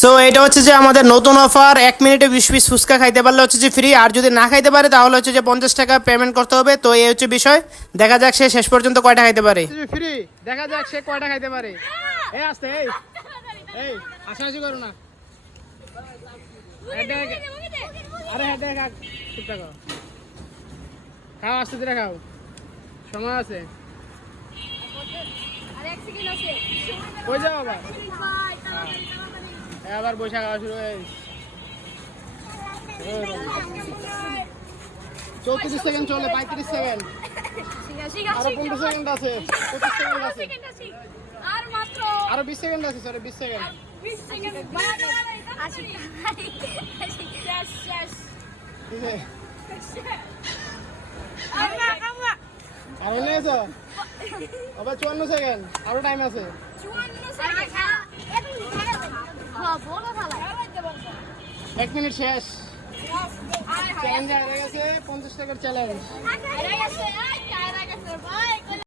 So এটা হচ্ছে যে আমাদের নতুন অফার, 1 মিনিটে 20 পিস ফুচকা খাইতে পারলে হচ্ছে যে ফ্রি, আর যদি না খাইতে পারে তাহলে হচ্ছে যে 50 টাকা পেমেন্ট করতে হবে। তো এই হচ্ছে বিষয়, দেখা যাক সে শেষ পর্যন্ত কয়টা খাইতে পারে। ফ্রি, দেখা যাক সে কয়টা খাইতে পারে। এই আস্তে, এই এই আশাআশি করো না। আরে হেড দেখ, চুপ থাকো, খাও আস্তে ধীরে খাও, সময় আছে। কই যাও আবার? আবার বৈশাখ খাওয়া শুরু হয়ে 34 সেকেন্ড চলে, 35 সেকেন্ড, আরো 15 সেকেন্ড আছে, 25 সেকেন্ড আছে, আরো 20 সেকেন্ড আছে, সরি 20 সেকেন্ড। আরো নিয়েছ আবার 54 সেকেন্ড, আরো টাইম আছে। 1 মিনিট শেষ। চ্যালেঞ্জ হয়ে গেছে 50 টাকার চ্যালেঞ্জ।